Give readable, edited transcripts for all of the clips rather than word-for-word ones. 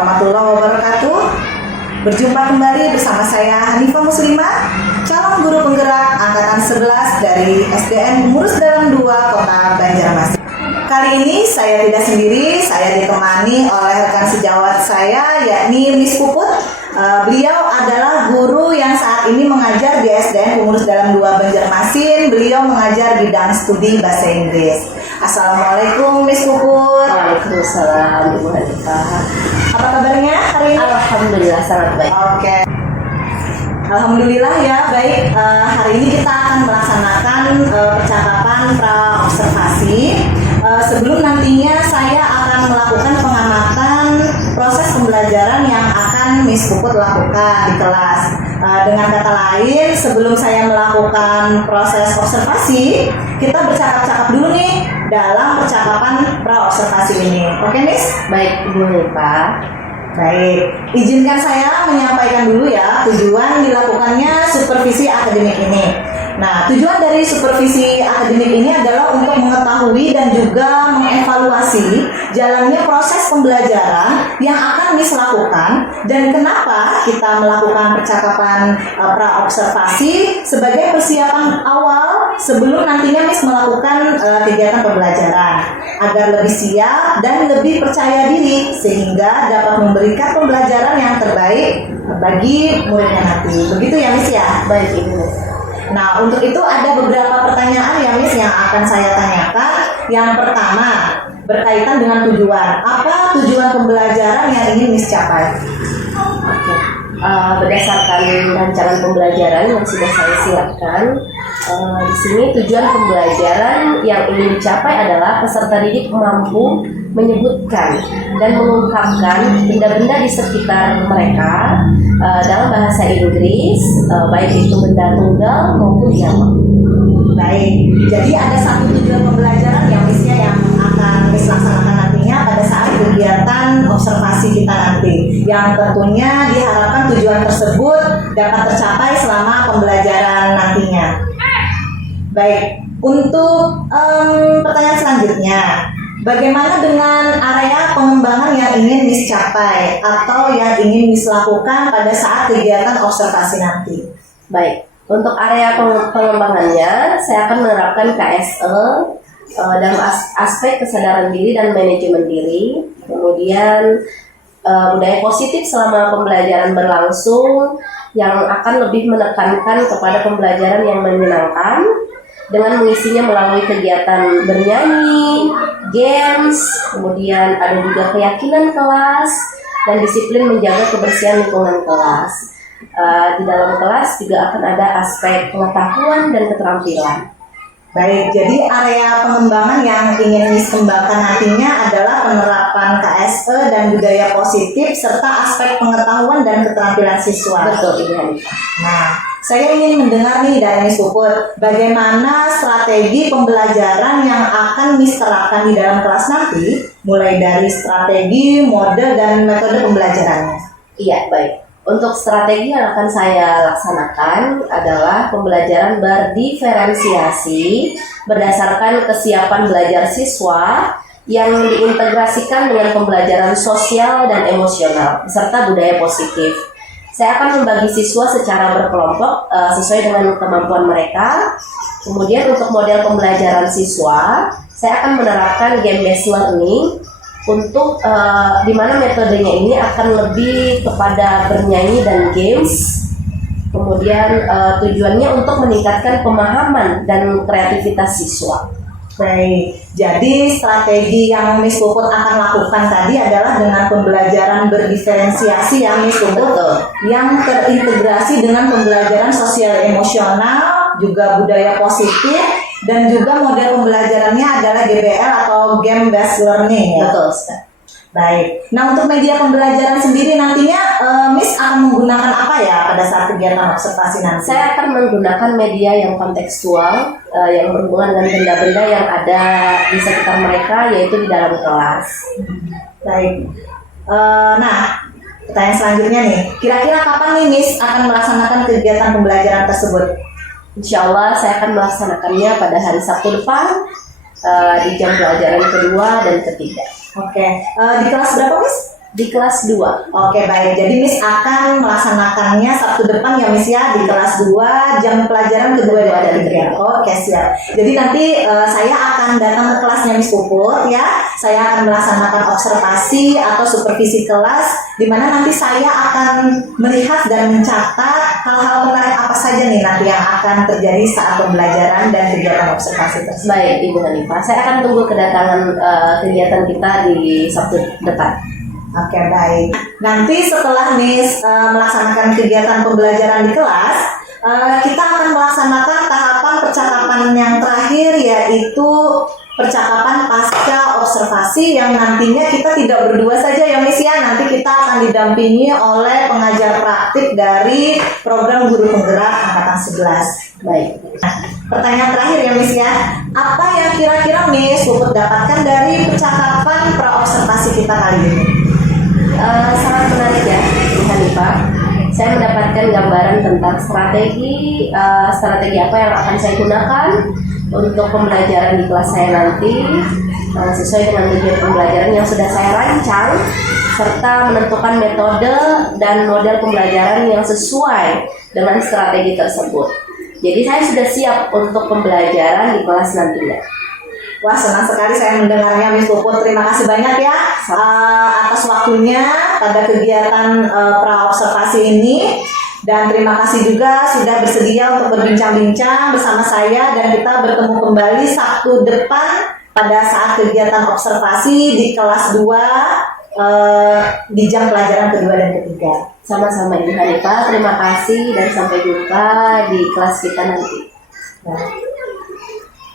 warahmatullahi wabarakatuh. Berjumpa kembali bersama saya Hanifah Muslimah, calon guru penggerak angkatan 11 dari SDN Pengurus Dalam 2 Kota Banjarmasin. Kali ini saya tidak sendiri, saya ditemani oleh rekan sejawat saya yakni Miss Puput. Beliau adalah guru yang saat ini mengajar di SDN Pengurus Dalam 2 Banjarmasin. Beliau mengajar bidang studi bahasa Inggris. Assalamualaikum Miss Puput. Waalaikumsalam Ibu Hanifah. Apa kabarnya hari ini? Alhamdulillah sangat baik. Oke. Alhamdulillah ya baik. Hari ini kita akan melaksanakan percakapan pra-observasi. Sebelum nantinya saya akan melakukan pengamatan proses pembelajaran yang akan Miss Puput lakukan di kelas. Dengan kata lain, sebelum saya melakukan proses observasi, kita bercakap-cakap dulu nih dalam percakapan pra-observasi ini. Oke, Miss? Baik Ibu Hanifah. Baik, izinkan saya menyampaikan dulu ya tujuan dilakukannya supervisi akademik ini. Nah, tujuan dari supervisi akademik ini adalah untuk mengetahui dan juga mengevaluasi jalannya proses pembelajaran yang akan Miss lakukan dan kenapa kita melakukan percakapan pra-observasi sebagai persiapan awal sebelum nantinya Miss melakukan kegiatan pembelajaran agar lebih siap dan lebih percaya diri sehingga dapat memberikan pembelajaran yang terbaik bagi muridnya nanti. Begitu ya Miss ya? Baik Ibu. Nah, untuk itu ada beberapa pertanyaan ya Miss yang akan saya tanyakan. Yang pertama, berkaitan dengan tujuan. Apa tujuan pembelajaran yang ingin Miss capai? Oke. Berdasarkan rancangan pembelajaran yang sudah saya siapkan, di sini tujuan pembelajaran yang ingin dicapai adalah peserta didik mampu menyebutkan dan mengungkapkan benda-benda di sekitar mereka dalam bahasa Inggris, baik itu benda tunggal maupun jamak. Baik, jadi ada satu tujuan pembelajaran yang Missnya yang akan Miss laksanakan nantinya pada saat kegiatan observasi kita nanti, yang tentunya diharapkan tujuan tersebut dapat tercapai selama pembelajaran nantinya. Baik, untuk pertanyaan selanjutnya, bagaimana dengan area pengembangan yang ingin Miss capai atau yang ingin Miss lakukan pada saat kegiatan observasi nanti? Baik, untuk area pengembangannya, saya akan menerapkan KSE dalam aspek kesadaran diri dan manajemen diri, kemudian budaya positif selama pembelajaran berlangsung yang akan lebih menekankan kepada pembelajaran yang menyenangkan dengan mengisinya melalui kegiatan bernyanyi, games, kemudian ada juga keyakinan kelas dan disiplin menjaga kebersihan lingkungan kelas. Di dalam kelas juga akan ada aspek pengetahuan dan keterampilan. Baik, jadi area pengembangan yang ingin Miss kembangkan nantinya adalah penerapan KSE dan budaya positif serta aspek pengetahuan dan keterampilan siswa. Betul, Ibu Hanifah. Nah, saya ingin mendengar nih dari Miss Puput, bagaimana strategi pembelajaran yang akan Miss terapkan di dalam kelas nanti, mulai dari strategi, mode, dan metode pembelajarannya. Iya, baik. Untuk strategi yang akan saya laksanakan adalah pembelajaran berdiferensiasi berdasarkan kesiapan belajar siswa yang diintegrasikan dengan pembelajaran sosial dan emosional serta budaya positif. Saya akan membagi siswa secara berkelompok sesuai dengan kemampuan mereka. Kemudian untuk model pembelajaran siswa, saya akan menerapkan game-based learning untuk di mana metodenya ini akan lebih kepada bernyanyi dan games. Kemudian tujuannya untuk meningkatkan pemahaman dan kreativitas siswa. Baik, jadi strategi yang Miss Puput akan lakukan tadi adalah dengan pembelajaran berdiferensiasi yang Miss Puput yang terintegrasi dengan pembelajaran sosial emosional, juga budaya positif, dan juga model pembelajarannya adalah GBL atau Game Based Learning ya. Betul, Ustaz. Baik. Nah, untuk media pembelajaran sendiri nantinya Miss akan menggunakan apa ya pada saat kegiatan observasi nanti? Saya akan menggunakan media yang kontekstual yang berhubungan dengan benda-benda yang ada di sekitar mereka, yaitu di dalam kelas. Baik. Nah, pertanyaan selanjutnya nih, kira-kira kapan nih Miss akan melaksanakan kegiatan pembelajaran tersebut? Insya Allah saya akan melaksanakannya pada hari Sabtu depan di jam pelajaran kedua dan ketiga. Oke. Di kelas berapa Miss? di kelas 2. Oke, baik. Jadi Miss akan melaksanakannya Sabtu depan ya Miss ya, di kelas 2, jam pelajaran kedua dan ketiga. Oke, siap. Jadi nanti saya akan datang ke kelasnya Miss Puput ya. Saya akan melaksanakan observasi atau supervisi kelas, di mana nanti saya akan melihat dan mencatat hal-hal menarik apa saja nih nanti yang akan terjadi saat pembelajaran dan kegiatan observasi tersebut. Baik, Ibu Hanifah. Saya akan tunggu kedatangan kegiatan kita di Sabtu depan. Oke, baik. Nanti setelah Miss melaksanakan kegiatan pembelajaran di kelas, kita akan melaksanakan tahapan percakapan yang terakhir, yaitu percakapan pasca observasi yang nantinya kita tidak berdua saja ya Miss ya. Nanti kita akan didampingi oleh pengajar praktik dari program guru penggerak angkatan 11. Baik. Nah, pertanyaan terakhir ya Miss ya. Apa yang kira-kira Miss Puput dapatkan dari percakapan pra-observasi kita kali ini? Sangat menarik ya, Bu Hanifah. Saya mendapatkan gambaran tentang strategi apa yang akan saya gunakan untuk pembelajaran di kelas saya nanti, sesuai dengan tujuan pembelajaran yang sudah saya rancang, serta menentukan metode dan model pembelajaran yang sesuai dengan strategi tersebut. Jadi saya sudah siap untuk pembelajaran di kelas nantinya. Wah, senang sekali saya mendengarnya Miss Puput. Terima kasih banyak ya atas waktunya pada kegiatan pra-observasi ini. Dan terima kasih juga sudah bersedia untuk berbincang-bincang bersama saya, dan kita bertemu kembali Sabtu depan pada saat kegiatan observasi di kelas 2 di jam pelajaran kedua dan ketiga. Sama-sama Ibu Hanifah, terima kasih dan sampai jumpa di kelas kita nanti.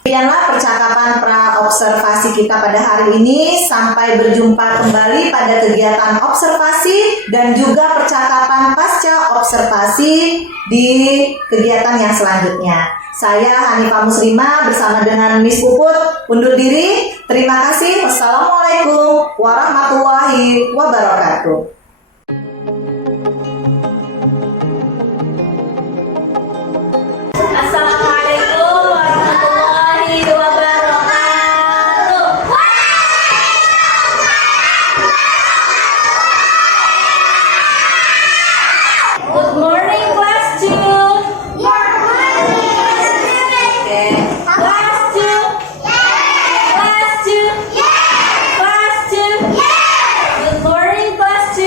Demikianlah percakapan pra-observasi kita pada hari ini. Sampai berjumpa kembali pada kegiatan observasi dan juga percakapan pasca observasi di kegiatan yang selanjutnya. Saya Hanifah Muslimah bersama dengan Miss Puput undur diri. Terima kasih. Wassalamualaikum warahmatullahi wabarakatuh. Assalamualaikum warahmatullahi wabarakatuh. Good morning, class 2. Okay. Class 2. Class 2. Class 2. Good morning, class 2.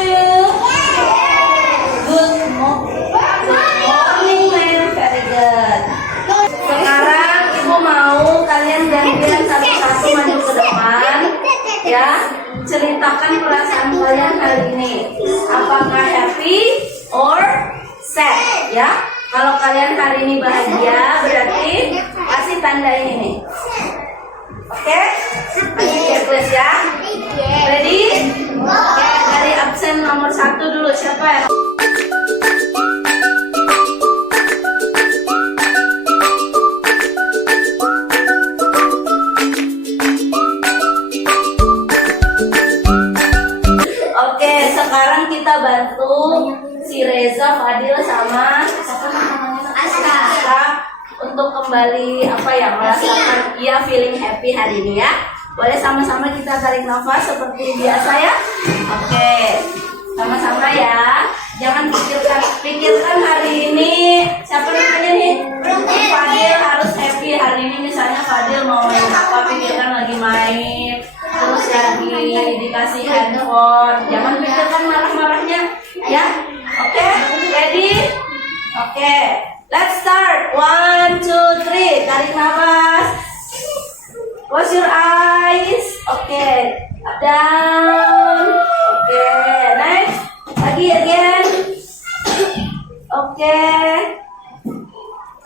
Good morning, ma'am. Very good. Sekarang Ibu mau kalian gantian satu-satu maju ke depan, ya. Ceritakan perasaan kalian hari ini. Apakah happy or sad, ya? Kalau kalian hari ini bahagia, berarti kasih tanda ini nih. Oke? Kasih checklist ya. Ready? Oke, dari absen nomor 1 dulu, siapa ya? Oke, sekarang kita bantu si Reza, Fadil sama Aska untuk kembali merasakan feeling happy hari ini ya. Boleh sama-sama kita tarik nafas seperti biasa ya. Oke, sama-sama ya. Jangan pikirkan hari ini siapa namanya nih? Fadil harus happy hari ini. Misalnya Fadil mau main apa, pikirkan lagi main, terus lagi dikasih handphone. Jangan pikirkan marah-marahnya ya. Oke, ready? Oke, let's start. 1, 2, 3. Tarik nafas. Close your eyes. Oke, up down. Oke, next. Lagi again. Oke.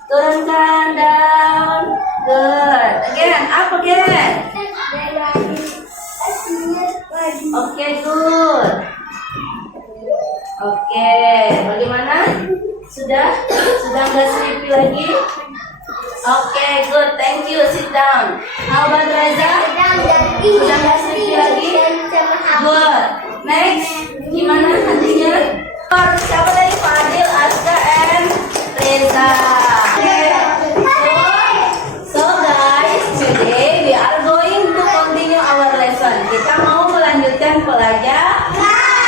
Turunkan down. Good. Again, up again. Oke, good. Oke, bagaimana? Sudah nggak sleepy lagi? Oke, good. Thank you. Sit down. How about Reza? Sudah nggak sleepy lagi? Good. Next, gimana nantinya? Siapa dari Fadil, Aska, and Reza? Okay. So guys, today we are going to continue our lesson. Kita mau melanjutkan pelajaran.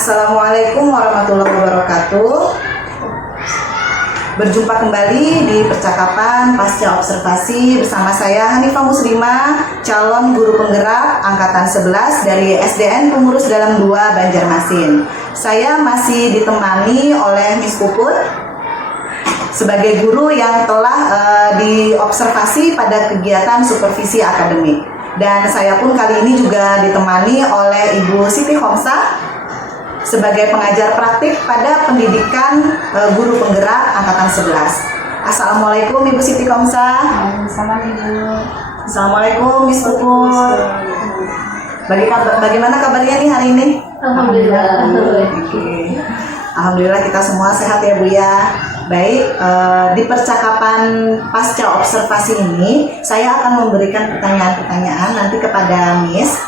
Assalamualaikum warahmatullahi wabarakatuh. Berjumpa kembali di percakapan pasca observasi bersama saya Hanifah Muslimah, calon guru penggerak angkatan 11 dari SDN Pengurus Dalam 2 Banjarmasin. Saya masih ditemani oleh Miss Puput sebagai guru yang telah diobservasi pada kegiatan supervisi akademik. Dan saya pun kali ini juga ditemani oleh Ibu Siti Khomsah sebagai pengajar praktik pada pendidikan guru penggerak angkatan 11. Assalamualaikum Ibu Siti Khomsah. Assalamualaikum Miss Puput. Bagaimana kabarnya nih hari ini? Alhamdulillah. Oke. Alhamdulillah kita semua sehat ya Bu ya. Baik, di percakapan pasca observasi ini saya akan memberikan pertanyaan-pertanyaan nanti kepada Miss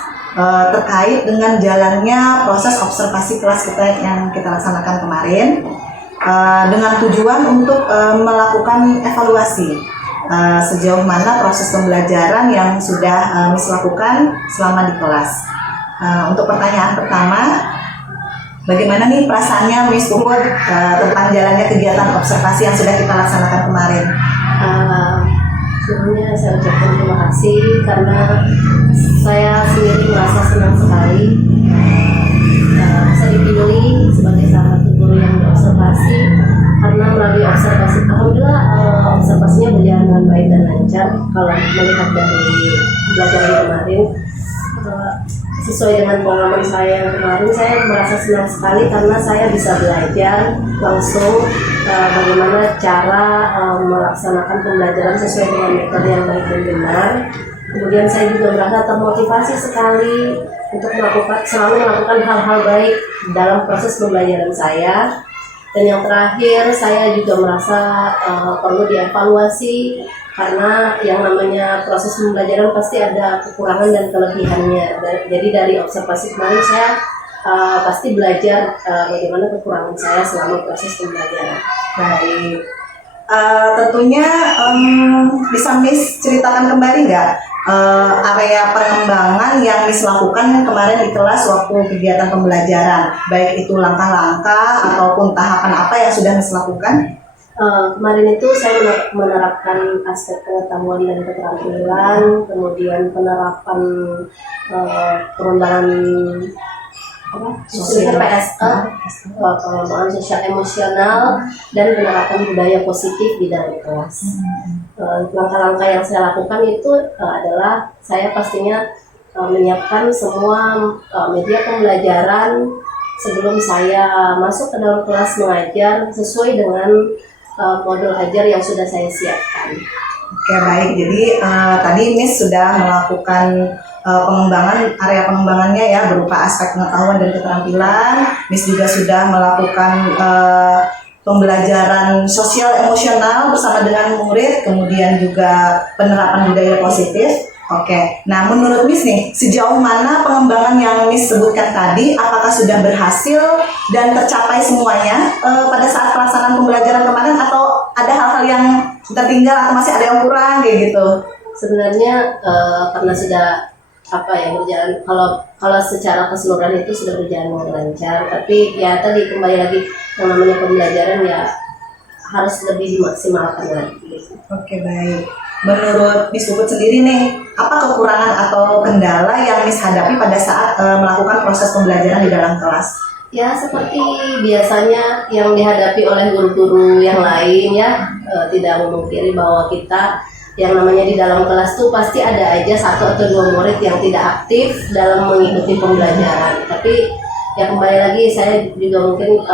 terkait dengan jalannya proses observasi kelas kita yang kita laksanakan kemarin dengan tujuan untuk melakukan evaluasi sejauh mana proses pembelajaran yang sudah Miss lakukan selama di kelas. Untuk pertanyaan pertama, bagaimana nih perasaannya Miss Puput tentang jalannya kegiatan observasi yang sudah kita laksanakan kemarin? Sebelumnya saya ucapkan terima kasih karena saya sendiri merasa senang sekali bisa dipilih sebagai salah satu guru yang diobservasi, karena melalui observasi alhamdulillah observasinya berjalan dengan baik dan lancar. Kalau melihat dari belajar kemarin, sesuai dengan pengalaman saya yang kemarin, saya merasa senang sekali karena saya bisa belajar langsung bagaimana cara melaksanakan pembelajaran sesuai dengan metode yang baik dan benar. Kemudian saya juga merasa termotivasi sekali untuk selalu melakukan hal-hal baik dalam proses pembelajaran saya. Dan yang terakhir, saya juga merasa perlu dievaluasi karena yang namanya proses pembelajaran pasti ada kekurangan dan kelebihannya. Jadi dari observasi kemarin saya pasti belajar bagaimana kekurangan saya selama proses pembelajaran. Baik, tentunya bisa Miss ceritakan kembali nggak area pengembangan yang Miss lakukan kemarin di kelas waktu kegiatan pembelajaran, baik itu langkah-langkah ataupun tahapan apa yang sudah Miss lakukan? Kemarin itu saya menerapkan aspek pengetahuan dan keterampilan, kemudian penerapan pengembangan sosial PSE, pengembangan sosial emosional, dan penerapan budaya positif di dalam kelas. Langkah-langkah yang saya lakukan itu adalah saya pastinya menyiapkan semua media pembelajaran sebelum saya masuk ke dalam kelas mengajar sesuai dengan modul ajar yang sudah saya siapkan. Oke baik, jadi tadi Miss sudah melakukan pengembangan area pengembangannya ya berupa aspek pengetahuan dan keterampilan. Miss juga sudah melakukan pembelajaran sosial emosional bersama dengan murid, kemudian juga penerapan budaya positif. Oke, nah menurut Miss nih, sejauh mana pengembangan yang Miss sebutkan tadi, apakah sudah berhasil dan tercapai semuanya pada saat pelaksanaan pembelajaran kemarin, atau ada hal-hal yang tertinggal atau masih ada yang kurang kayak gitu? Sebenarnya karena sudah berjalan, kalau secara keseluruhan itu sudah berjalan dengan lancar, tapi ya tadi kembali lagi yang namanya pembelajaran ya harus lebih dimaksimalkan lagi. Oke baik. Menurut Miss Puput sendiri nih, apa kekurangan atau kendala yang Miss hadapi pada saat melakukan proses pembelajaran di dalam kelas? Ya seperti biasanya yang dihadapi oleh guru-guru yang lain ya, tidak memungkiri bahwa kita yang namanya di dalam kelas tuh pasti ada aja 1 atau 2 murid yang tidak aktif dalam mengikuti pembelajaran. Tapi ya kembali lagi saya juga mungkin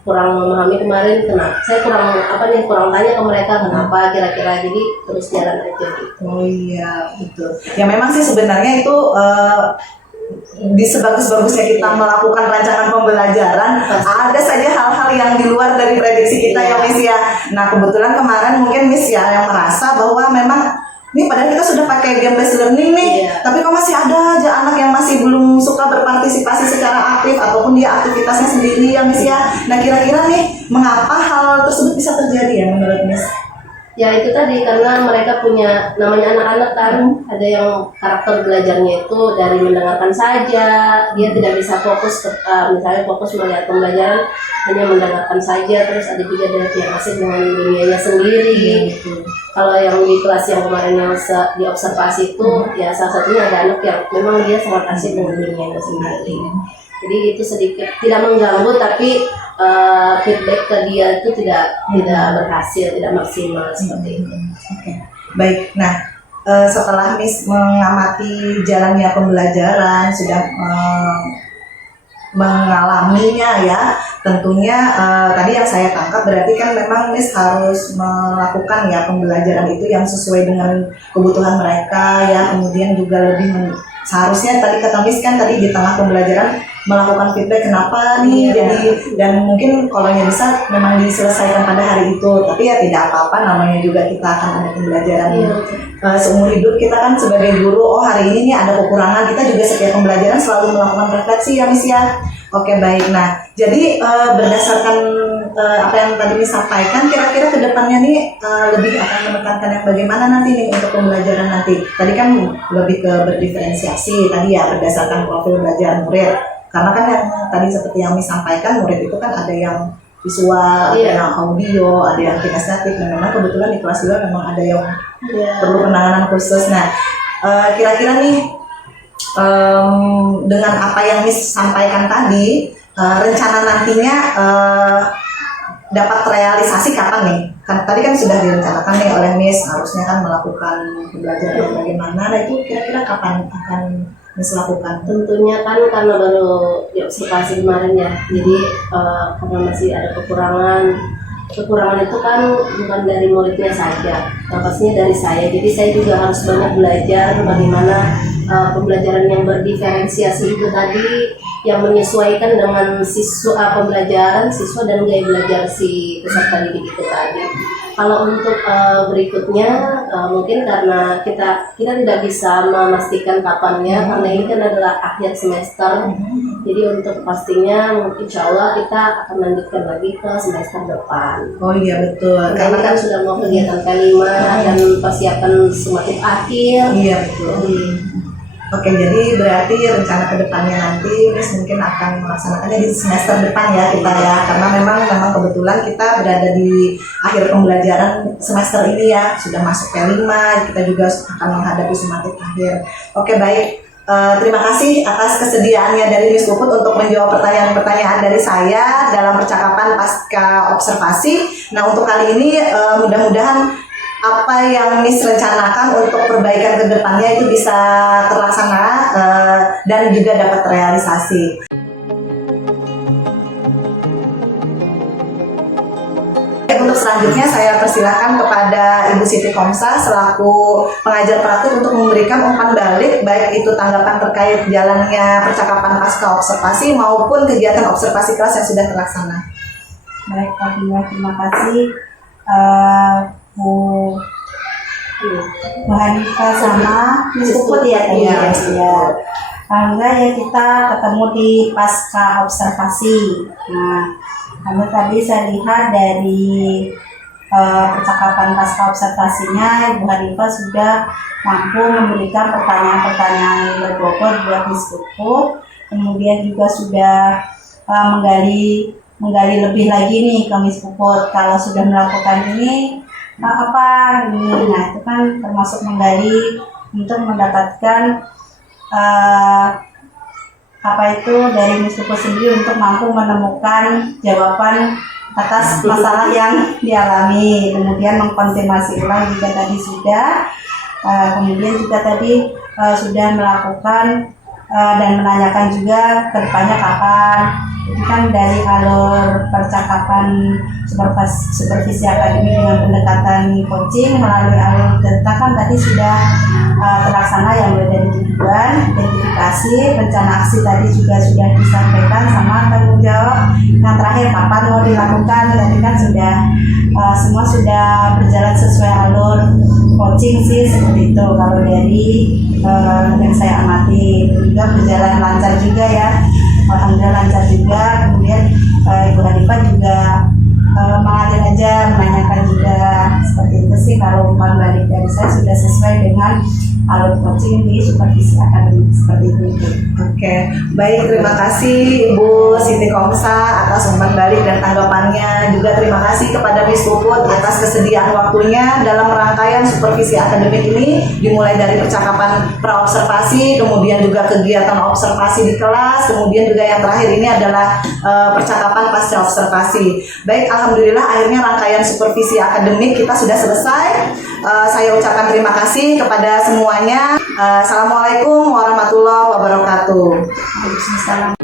kurang memahami kemarin, kenapa saya kurang tanya ke mereka kenapa kira-kira, jadi terus jalan aja gitu. Oh iya betul. Ya memang sih sebenarnya itu di sebagus-bagusnya kita melakukan rancangan pembelajaran, ada saja hal-hal yang di luar dari prediksi kita ya Miss ya. Nah kebetulan kemarin mungkin Miss ya yang merasa bahwa memang ini padahal kita sudah pakai game based learning nih, tapi kok masih ada aja anak yang masih belum suka berpartisipasi secara aktif ataupun dia aktivitasnya sendiri ya Miss ya. Nah kira-kira nih mengapa hal tersebut bisa terjadi ya menurut Miss? Ya itu tadi, karena mereka punya, namanya anak-anak kan, ada yang karakter belajarnya itu dari mendengarkan saja, dia tidak bisa fokus misalnya fokus melihat pembelajaran, hanya mendengarkan saja. Terus ada juga yang asik dengan dunianya sendiri. Kalau yang di kelas yang kemarin yang diobservasi itu, ya salah satunya ada anak yang memang dia sangat asik dengan dunianya sendiri. Jadi itu sedikit tidak mengganggu, tapi feedback ke dia itu tidak berhasil, tidak maksimal seperti itu. Oke. Baik. Nah, setelah Miss mengamati jalannya pembelajaran, sudah mengalaminya ya, tentunya tadi yang saya tangkap berarti kan memang Miss harus melakukan ya pembelajaran itu yang sesuai dengan kebutuhan mereka ya, kemudian juga lebih seharusnya tadi kata Miss kan tadi di tengah pembelajaran melakukan feedback kenapa nih jadi, dan mungkin kalau yang bisa memang diselesaikan pada hari itu, tapi ya tidak apa-apa, namanya juga kita akan ada pembelajaran seumur hidup. Kita kan sebagai guru, oh hari ini nih ada kekurangan, kita juga setiap pembelajaran selalu melakukan refleksi ya Miss ya. Oke baik, nah jadi berdasarkan apa yang tadi Miss sampaikan, kira-kira kedepannya nih lebih akan menekankan yang bagaimana nanti nih untuk pembelajaran nanti. Tadi kan lebih ke berdiferensiasi tadi ya berdasarkan profil belajar murid. Karena kan yang tadi seperti yang Miss sampaikan, murid itu kan ada yang visual, ada yang audio, ada yang kinestetik, dan memang kebetulan di kelas 2 memang ada yang perlu penanganan khusus. Nah, kira-kira nih dengan apa yang Miss sampaikan tadi, rencana nantinya dapat terrealisasi kapan nih? Kan tadi kan sudah direncanakan nih oleh Miss, harusnya kan melakukan pembelajaran bagaimana. Nah itu kira-kira kapan akan Miss lakukan? Tentunya kan karena baru diobservasi kemarin ya, jadi karena masih ada kekurangan itu kan bukan dari muridnya saja, pastinya dari saya. Jadi saya juga harus banyak belajar bagaimana pembelajaran yang berdiferensiasi itu tadi, yang menyesuaikan dengan pembelajaran siswa dan gaya belajar si peserta didik itu tadi. Kalau untuk berikutnya mungkin karena kita tidak bisa memastikan kapannya, karena ini kan adalah akhir semester. Jadi untuk pastinya insya Allah kita akan lanjutkan lagi ke semester depan. Oh iya betul. Karena kan sudah mau kegiatan K5 dan persiapan semakin akhir. Iya betul. Oke, jadi berarti rencana kedepannya nanti Miss mungkin akan melaksanakannya di semester depan ya kita ya, karena memang kebetulan kita berada di akhir pembelajaran semester ini ya, sudah masuk K5, kita juga akan menghadapi semakin akhir. Oke baik, terima kasih atas kesediaannya dari Miss Puput untuk menjawab pertanyaan-pertanyaan dari saya dalam percakapan pasca observasi. Nah untuk kali ini mudah-mudahan apa yang Miss rencanakan untuk perbaikan ke depannya itu bisa terlaksana dan juga dapat terrealisasi. Untuk selanjutnya saya persilakan kepada Ibu Siti Komsa selaku pengajar praktik untuk memberikan umpan balik, baik itu tanggapan terkait jalannya percakapan pasca observasi maupun kegiatan observasi kelas yang sudah terlaksana. Baik, terima kasih Bu Hanifah sama Miss Puput ya tadi ya. Alhamdulillah ya kita ketemu di pasca observasi. Nah, karena tadi saya lihat dari percakapan pasca observasinya, Ibu Hanifah sudah mampu memberikan pertanyaan-pertanyaan yang berbobot buat Miss Puput. Kemudian juga sudah menggali lebih lagi nih ke Miss Puput. Kalau sudah melakukan ini apa ini, nah itu kan termasuk menggali untuk mendapatkan apa itu dari Miss Puput sendiri untuk mampu menemukan jawaban atas masalah yang dialami, kemudian mengkonfirmasi ulang jika tadi sudah, kemudian juga tadi sudah melakukan dan menanyakan juga kedepannya kapan. Itu kan dari alur percakapan supervisi akademik dengan pendekatan coaching melalui alur data kan tadi sudah terlaksana yang mulai dari tujuan, identifikasi, rencana aksi tadi juga sudah disampaikan sama tanggung jawab. Yang terakhir kapan mau dilakukan tadi kan sudah semua sudah berjalan sesuai alur coaching sih seperti itu. Kalau dari yang saya amati juga berjalan lancar juga ya. Alhamdulillah lancar juga. Kemudian Ibu Hanifah juga mengalir aja, menanyakan juga Seperti itu sih kalau umpan balik dari saya sudah sesuai dengan alur coaching di supervisi akademik seperti itu. Oke, baik, terima kasih Ibu Siti Komsa atas umpan balik dan tanggapannya. Juga terima kasih kepada Miss Puput atas kesediaan waktunya dalam rangkaian supervisi akademik ini, dimulai dari percakapan praobservasi, kemudian juga kegiatan observasi di kelas, kemudian juga yang terakhir ini adalah percakapan pasca observasi. Baik, alhamdulillah akhirnya rangkaian supervisi akademik kita sudah selesai. Saya ucapkan terima kasih kepada semuanya. Assalamualaikum warahmatullahi wabarakatuh. Waalaikumsalam.